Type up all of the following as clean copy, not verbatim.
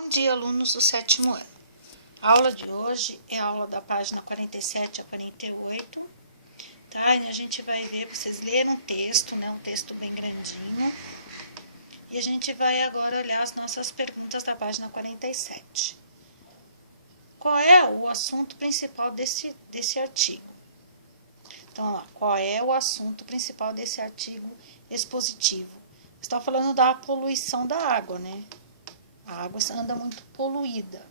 Bom dia, alunos do sétimo ano. A aula de hoje é a aula da página 47 a 48, tá? E a gente vai ver, vocês leram um texto, né? Um texto bem grandinho. E a gente vai agora olhar as nossas perguntas da página 47. Qual é o assunto principal desse artigo? Então, vamos lá. Qual é o assunto principal desse artigo expositivo? Está falando da poluição da água, né? A água anda muito poluída.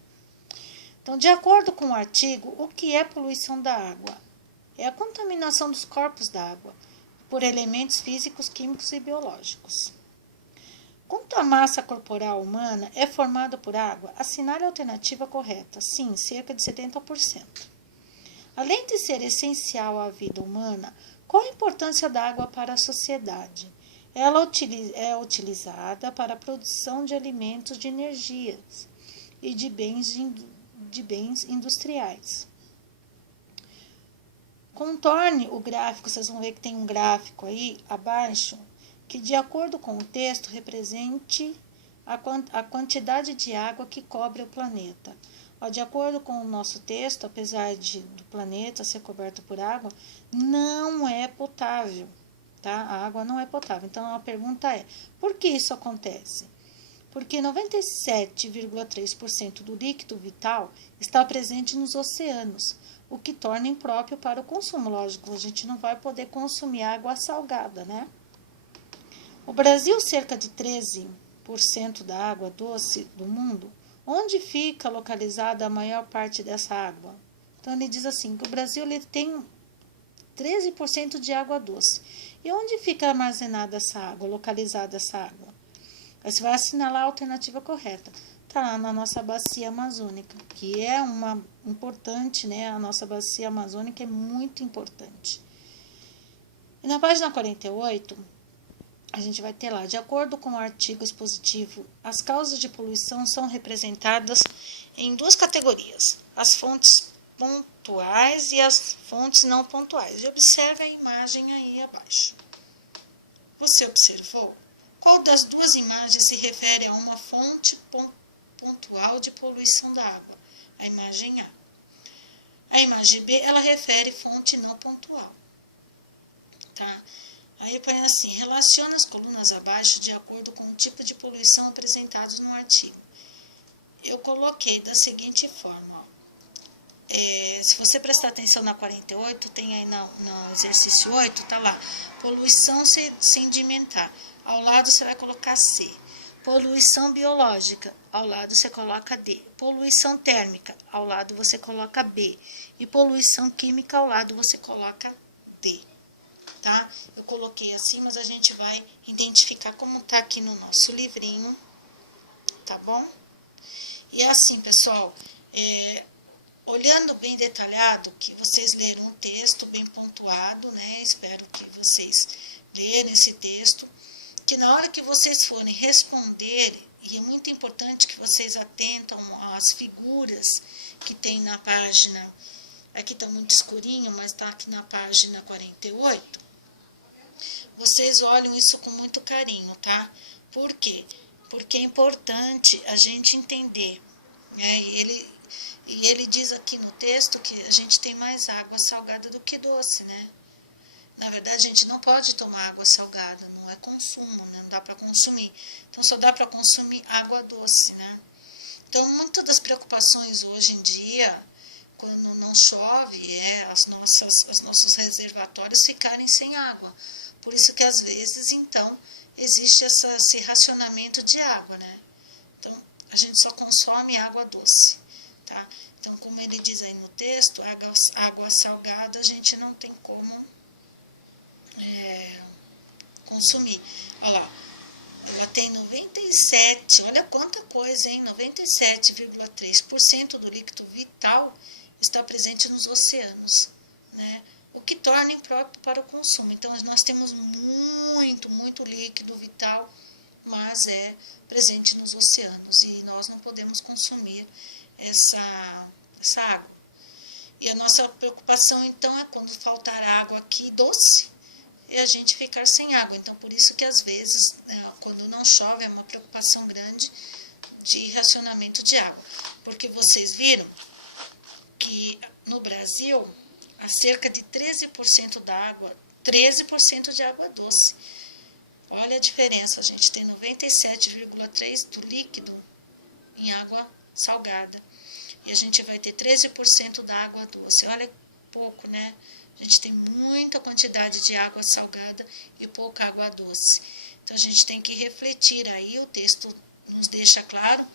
Então, de acordo com o artigo, o que é poluição da água? É a contaminação dos corpos da água por elementos físicos, químicos e biológicos. Quanto a massa corporal humana é formada por água, assinale a alternativa correta. Sim, cerca de 70%. Além de ser essencial à vida humana, qual a importância da água para a sociedade? Ela é utilizada para a produção de alimentos, de energias e de bens industriais. Contorne o gráfico, vocês vão ver que tem um gráfico aí abaixo, que de acordo com o texto represente a quantidade de água que cobre o planeta. De acordo com o nosso texto, apesar do planeta ser coberto por água, não é potável, tá? A água não é potável. Então, a pergunta é, por que isso acontece? Porque 97,3% do líquido vital está presente nos oceanos, o que torna impróprio para o consumo. Lógico, a gente não vai poder consumir água salgada, né? O Brasil, cerca de 13% da água doce do mundo. Onde fica localizada a maior parte dessa água? Então, ele diz assim, que o Brasil ele tem 13% de água doce. E onde fica armazenada essa água, localizada essa água? Aí você vai assinalar a alternativa correta. Está lá na nossa bacia amazônica, que é uma importante, né? A nossa bacia amazônica é muito importante. E na página 48, a gente vai ter lá, de acordo com o artigo expositivo, as causas de poluição são representadas em duas categorias, as fontes pontuais e as fontes não pontuais. E observe a imagem aí abaixo. Você observou? Qual das duas imagens se refere a uma fonte pontual de poluição da água? A imagem A. A imagem B, ela refere fonte não pontual. Tá? Aí eu ponho assim, relaciona as colunas abaixo de acordo com o tipo de poluição apresentados no artigo. Eu coloquei da seguinte forma, ó. Se você prestar atenção na 48, tem aí no exercício 8, tá lá, poluição sedimentar. Ao lado você vai colocar C. Poluição biológica, ao lado você coloca D. Poluição térmica, ao lado você coloca B. E poluição química, ao lado você coloca D. Tá? Eu coloquei assim, mas a gente vai identificar como tá aqui no nosso livrinho, tá bom? E assim, pessoal, olhando bem detalhado, que vocês leram um texto bem pontuado, né? Espero que vocês leiam esse texto, que na hora que vocês forem responder, e é muito importante que vocês atentam às figuras que tem na página, aqui está muito escurinho, mas está aqui na página 48, vocês olham isso com muito carinho, tá? Por quê? Porque é importante a gente entender, né? E ele diz aqui no texto que a gente tem mais água salgada do que doce, né? Na verdade, a gente não pode tomar água salgada, não é consumo, né? Não dá para consumir. Então, só dá para consumir água doce, né? Então, muitas das preocupações hoje em dia, quando não chove, os nossos reservatórios ficarem sem água. Por isso que, às vezes, então, existe esse racionamento de água, né? Então, a gente só consome água doce, tá? Então, como ele diz aí no texto, água salgada a gente não tem como consumir. Olha lá, ela tem 97, olha quanta coisa, hein? 97,3% do líquido vital está presente nos oceanos, né? O que torna impróprio para o consumo. Então, nós temos muito líquido vital, mas é presente nos oceanos e nós não podemos consumir essa água. E a nossa preocupação, então, é quando faltar água aqui doce e a gente ficar sem água. Então, por isso que, às vezes, quando não chove, é uma preocupação grande de racionamento de água. Porque vocês viram que no Brasil, há cerca de 13% da água, 13% de água doce. Olha a diferença, a gente tem 97,3% do líquido em água salgada. E a gente vai ter 13% da água doce. Olha, pouco, né? A gente tem muita quantidade de água salgada e pouca água doce. Então, a gente tem que refletir aí, o texto nos deixa claro,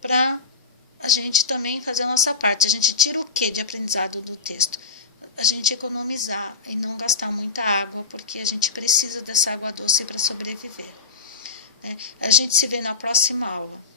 para a gente também fazer a nossa parte. A gente tira o que de aprendizado do texto? A gente economizar e não gastar muita água, porque a gente precisa dessa água doce para sobreviver, né? A gente se vê na próxima aula.